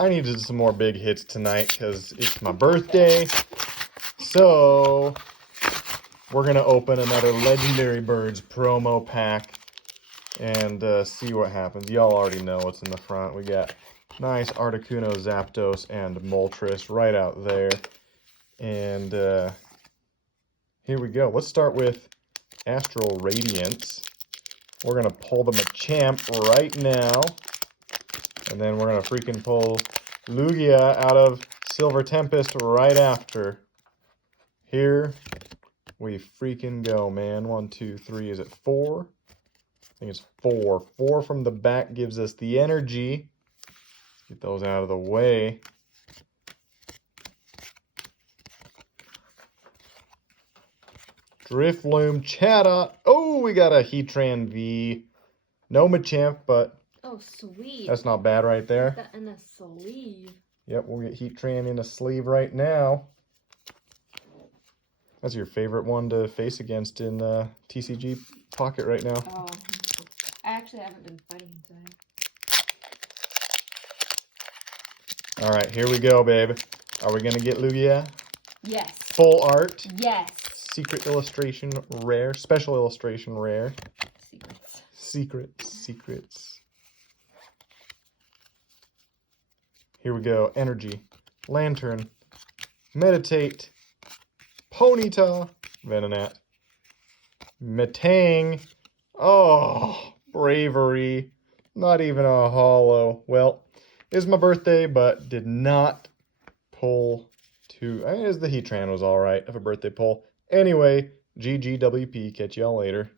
I needed some more big hits tonight because it's my birthday. So we're going to open another Legendary Birds promo pack and see what happens. Y'all already know what's in the front. We got nice Articuno, Zapdos, and Moltres right out there. And here we go. Let's start with Astral Radiance. We're going to pull the Machamp right now. And then we're going to freaking pull Lugia out of Silver Tempest right after. Here we freaking go, man. 1, 2, 3. Is it 4? I think it's 4. 4 from the back gives us the energy. Get those out of the way. Drifloon, Chatot. Oh, we got a Heatran V. No Machamp, but oh, sweet. That's not bad right there. Put that in a sleeve. Yep, we'll get Heatran in a sleeve right now. That's your favorite one to face against in TCG Pocket right now. Oh, I actually haven't been fighting today. All right, here we go, babe. Are we going to get Lugia? Yes. Full art? Yes. Secret illustration rare. Special illustration rare. Secrets. Secrets. Here we go. Energy. Lantern. Meditate. Ponyta. Venonat. Metang. Oh, Bravery. Not even a holo. Well, it was my birthday, but did not pull to... I guess the Heatran was alright of a birthday pull. Anyway, GGWP. Catch y'all later.